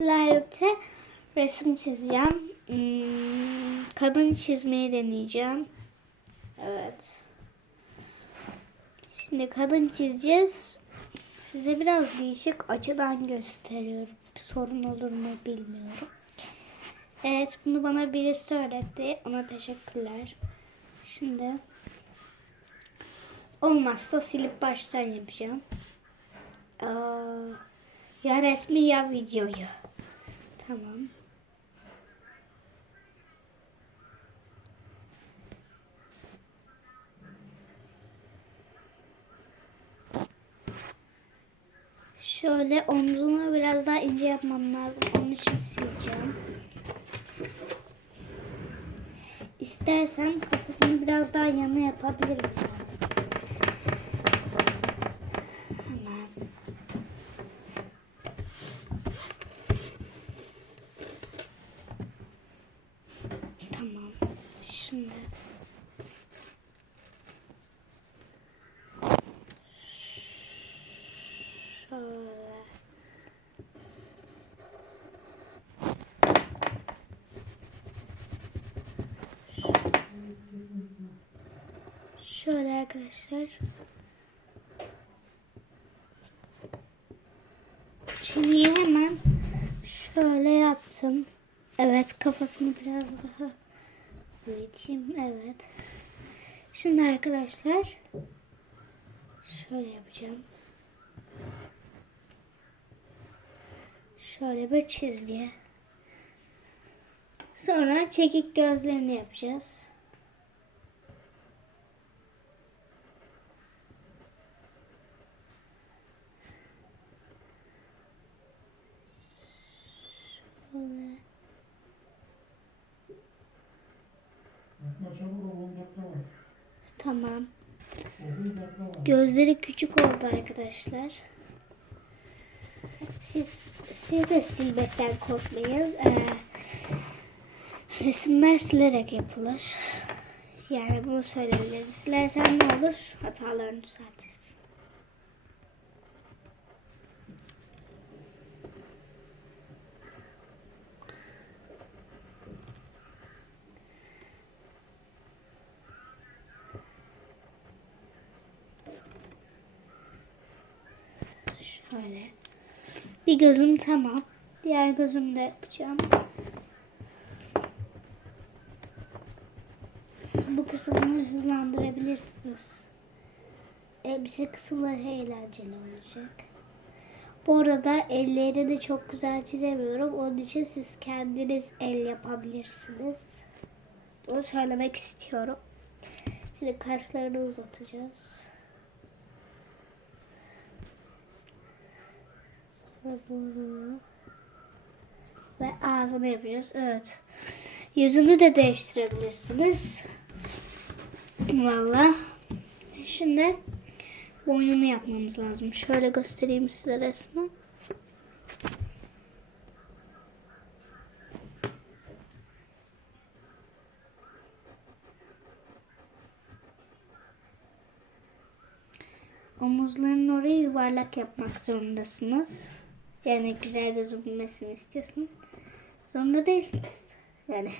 Sizlerle resim çizeceğim. Hmm, kadın çizmeyi deneyeceğim. Evet. Şimdi kadın çizeceğiz. Size biraz değişik açıdan gösteriyorum. Sorun olur mu bilmiyorum. Evet bunu bana birisi öğretti. Ona teşekkürler. Şimdi olmazsa silip baştan yapacağım. Aa, ya resmi ya videoyu. Tamam. Şöyle omzunu biraz daha ince yapmam lazım. Onun için sileceğim. İstersen kafasını biraz daha yana yapabilirim. Hemen. Tamam. Şimdi. Şöyle. Şöyle arkadaşlar. Çiviyi hemen şöyle yaptım. Evet kafasını biraz daha büyüteyim. Evet. Şimdi arkadaşlar şöyle yapacağım. Şöyle bir çizgi. Sonra çekik gözlerini yapacağız. Şöyle. Yaklaşa vur 10 dakika var. Tamam. 10 dakika var. Gözleri küçük oldu arkadaşlar. Siz, siz de silmekten korkmayın. Ee, resimler silerek yapılır. Yani bunu söyleyebilirim. Silersen ne olur? Hatalarını düzeltirsin. Şöyle. Bir gözüm tamam. Diğer gözümü de yapacağım. Bu kısımları hızlandırabilirsiniz. Elbise kısımları eğlenceli olacak. Bu arada elleri de çok güzel çizemiyorum. Onun için siz kendiniz el yapabilirsiniz. Bunu söylemek istiyorum. Şimdi kaşlarını uzatacağız. Ve ağzını yapıyoruz. Evet. Yüzünü de değiştirebilirsiniz. Valla. Şimdi boynunu yapmamız lazım. Şöyle göstereyim size resmi. Omuzların orayı yuvarlak yapmak zorundasınız. Yani güzel gözükmesini istiyorsanız. Zorunda değilsiniz. Yani.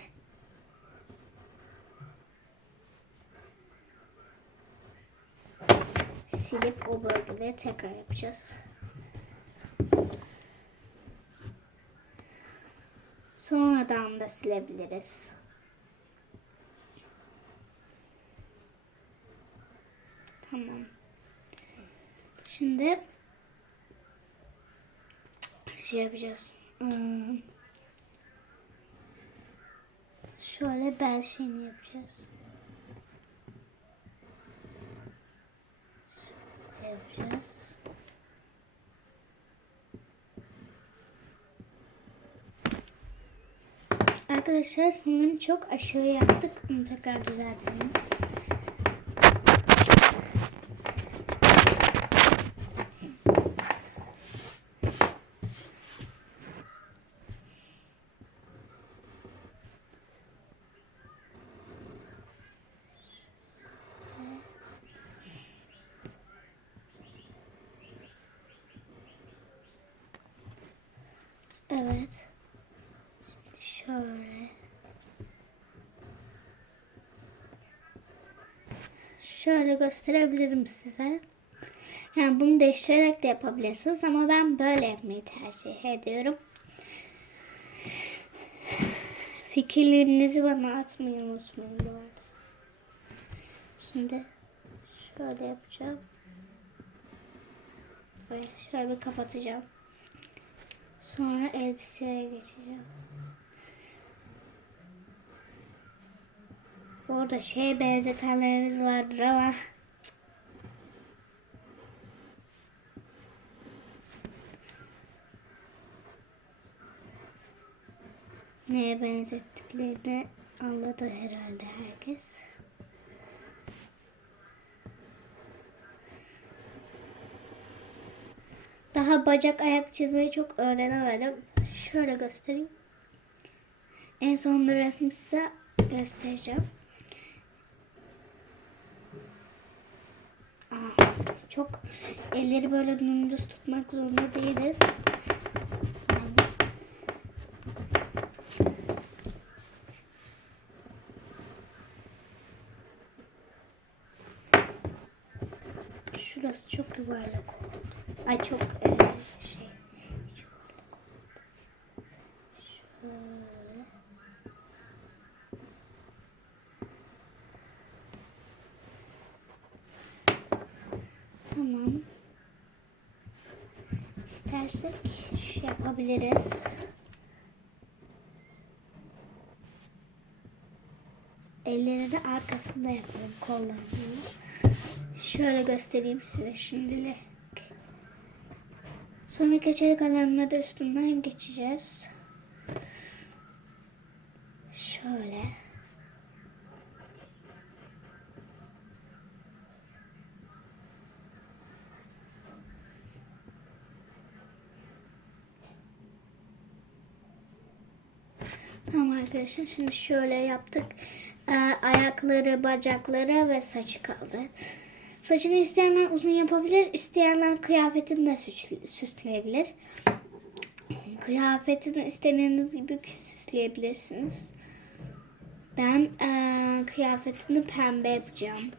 Silip o bölgeleri tekrar yapacağız. Sonradan da silebiliriz. Tamam. Şimdi şey yapacağız. Hmm. Şöyle bel şeyini yapacağız. Yapacağız. Arkadaşlar sanırım çok aşağı yaptık. Bunu tekrar düzeltelim. Evet. Şöyle. Şöyle gösterebilirim size. Yani bunu değiştirerek de yapabilirsiniz ama ben böyle yapmayı tercih ediyorum. Fikirlerinizi bana atmayı unutmayın bu arada. Şimdi şöyle yapacağım. Ve şöyle kapatacağım. Sonra elbiseye geçeceğim. Orada şeye benzetenleriniz vardır ama neye benzettiklerini anladı herhalde herkes. Daha bacak ayak çizmeyi çok öğrenemedim. Şöyle göstereyim. En sonunda resmi size göstereceğim. Aa, çok elleri böyle dümdüz tutmak zorunda değiliz. Yani Şurası çok yuvarlak oldu. Ay çok eee, şey. Tamam. İstersek şey yapabiliriz. Elleri de arkasında yapalım kollarını. Şöyle göstereyim size şimdilik. Sonra geçerek alanına da üstünden geçeceğiz. Şöyle. Tamam arkadaşlar şimdi şöyle yaptık. Ee, ayakları, bacakları ve saçı kaldı. Saçını isteyenler uzun yapabilir, isteyenler kıyafetini de süs- süsleyebilir. Kıyafetini istediğiniz gibi süsleyebilirsiniz. Ben eee, kıyafetini pembe yapacağım.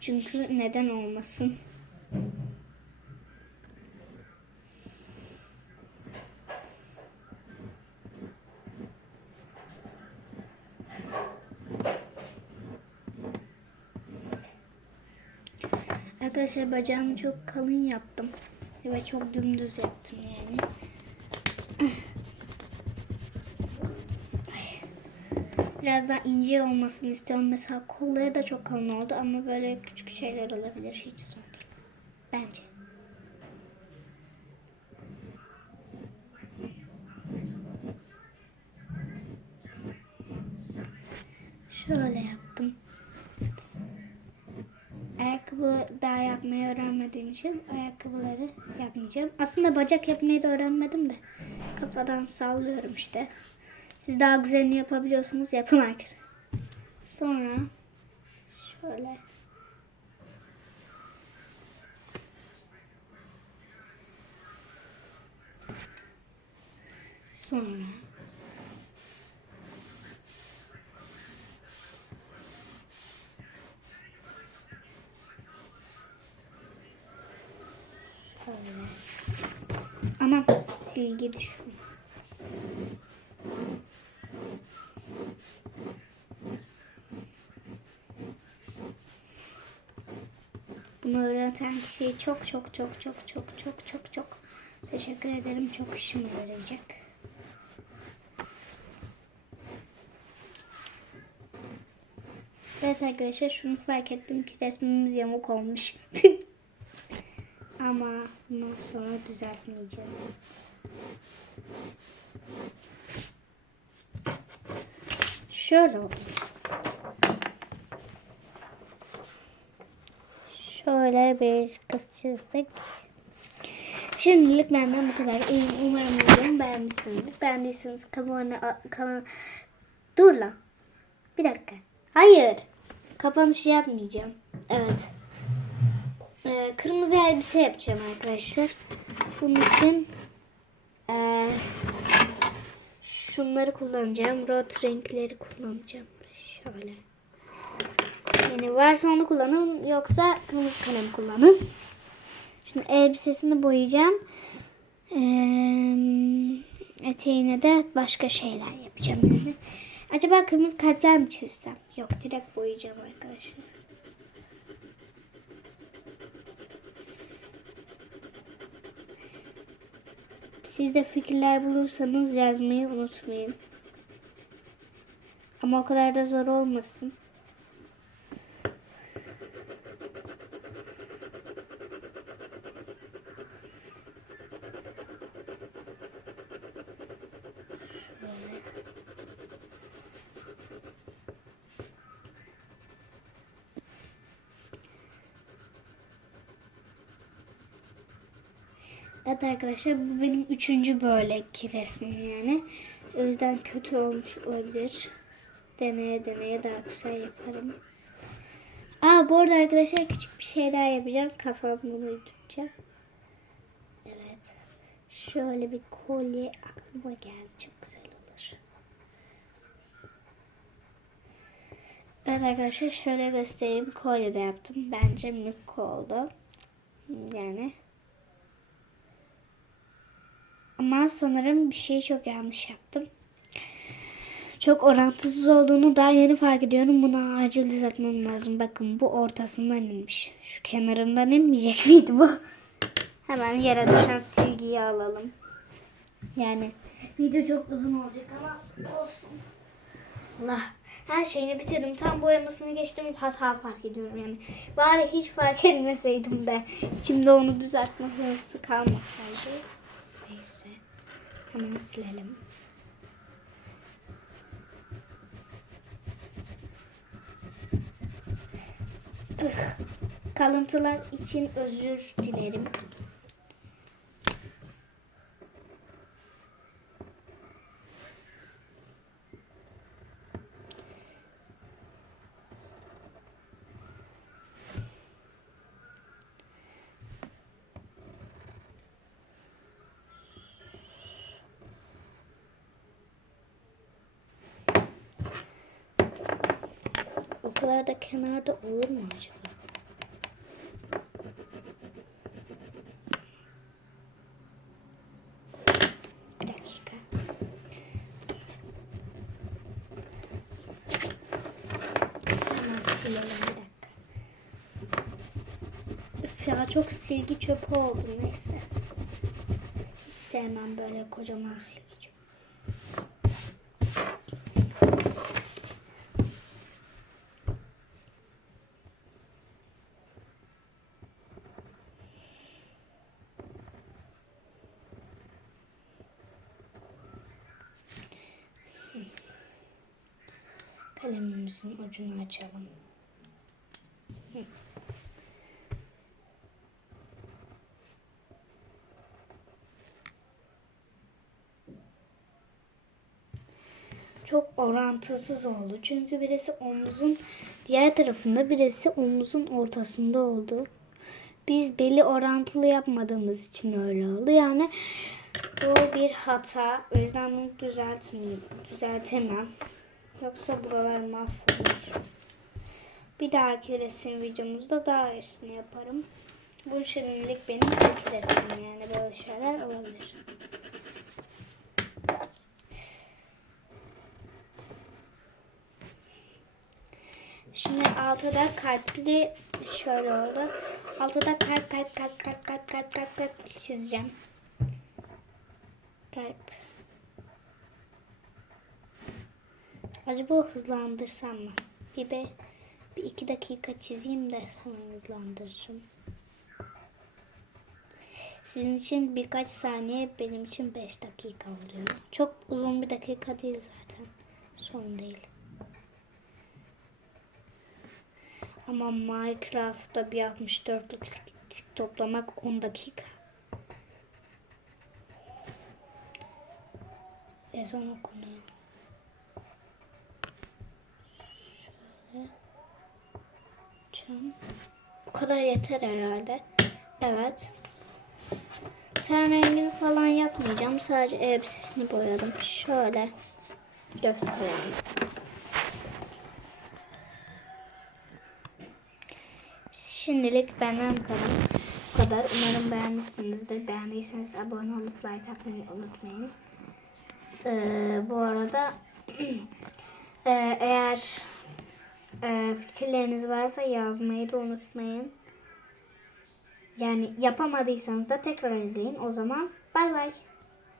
Çünkü neden olmasın? Arkadaşlar bacağımı çok kalın yaptım. Ve çok dümdüz yaptım yani. Biraz daha ince olmasını istiyorum. Mesela kolları da çok kalın oldu ama böyle küçük şeyler olabilir. Hiç sorun değil. Bence. Şöyle yaptım. Ayakkabı daha yapmayı öğrenmediğim için ayakkabıları yapmayacağım. Aslında bacak yapmayı da öğrenmedim de kafadan sallıyorum işte. Siz daha güzelini yapabiliyorsunuz yapın arkadaşlar. Sonra şöyle sonra şöyle Anam silgi düşmüş. Bunu öğreten kişiye çok çok çok çok çok çok çok çok teşekkür ederim. Çok işime yarayacak. Evet arkadaşlar şunu fark ettim ki resmimiz yamuk olmuş. Ama bundan sonra düzeltmeyeceğim. Şöyle. Şöyle bir kız çizdik. Şimdilik benden bu kadar. İyi, Umarım videomu beğenmişsinizdir. Beğendiyseniz kanalıma... Kanal... Dur lan. Bir dakika. Hayır. Kapanışı yapmayacağım. Evet. Ee, kırmızı elbise yapacağım arkadaşlar. Bunun için ee, şunları kullanacağım. Rot renkleri kullanacağım. Şöyle. Yani varsa onu kullanın yoksa kırmızı kalem kullanın. Şimdi elbisesini boyayacağım. Ee, eteğine de başka şeyler yapacağım. Acaba kırmızı kalpler mi çizsem? Yok direkt boyayacağım arkadaşlar. Siz de fikirler bulursanız yazmayı unutmayın. Ama o kadar da zor olmasın. Şöyle. Evet arkadaşlar bu benim üçüncü böyleki resmim yani. O yüzden kötü olmuş olabilir. Deneye deneye daha güzel yaparım. Aa bu arada arkadaşlar küçük bir şey daha yapacağım. Kafamı uyduracağım. Evet. Şöyle bir kolye aklıma geldi. Çok güzel olur. Evet arkadaşlar şöyle göstereyim. Kolye de yaptım. Bence mük oldu. Yani ama sanırım bir şeyi çok yanlış yaptım. Çok orantısız olduğunu daha yeni fark ediyorum. Bunu acil düzeltmem lazım. Bakın bu ortasından inmiş. Şu kenarından inmeyecek miydi bu? Hemen yere düşen silgiyi alalım. Yani video çok uzun olacak ama olsun. Allah. Her şeyini bitirdim. Tam boyamasını geçtim. Hata fark ediyorum yani. Bari hiç fark etmeseydim de. içimde onu düzeltme hırsı kalmasaydı. Hemen silelim. Kalıntılar için özür dilerim. O kadar da kenarda olur mu acaba? Bir dakika. Hemen silelim bir dakika. Üf ya çok silgi çöpü oldu neyse. Hiç sevmem böyle kocaman silgi çöpü. Kalemimizin ucunu açalım. Çok orantısız oldu. Çünkü birisi omuzun diğer tarafında, birisi omuzun ortasında oldu. Biz beli orantılı yapmadığımız için öyle oldu. Yani bu bir hata. O yüzden bunu düzeltmeyeyim. Düzeltemem. Yoksa buralar mahvolur. Bir dahaki resim videomuzda daha iyisini yaparım. Bu şimdilik benim ilk resmim yani böyle şeyler olabilir. Şimdi altıda kalpli şöyle oldu. Altıda kalp kalp kalp kalp kalp kalp kalp kalp çizeceğim. Kalp. Acaba hızlandırsam mı? Bir, be, bir iki dakika çizeyim de sonra hızlandırırım. Sizin için birkaç saniye, benim için 5 dakika oluyor. Çok uzun bir dakika değil zaten. Sorun değil. Ama Minecraft'ta bir 64'lük stick toplamak 10 dakika. Ezan okunuyor. Şöyle. Cam. Bu kadar yeter herhalde. Evet. ten rengini falan yapmayacağım. Sadece elbisesini boyadım. Şöyle göstereyim. Şimdilik benden bu kadar. Bu kadar. Umarım beğenmişsinizdir. Beğendiyseniz abone olup like atmayı unutmayın. Ee, bu arada e, eğer e, fikirleriniz varsa yazmayı da unutmayın. Yani yapamadıysanız da tekrar izleyin. O zaman bay bay.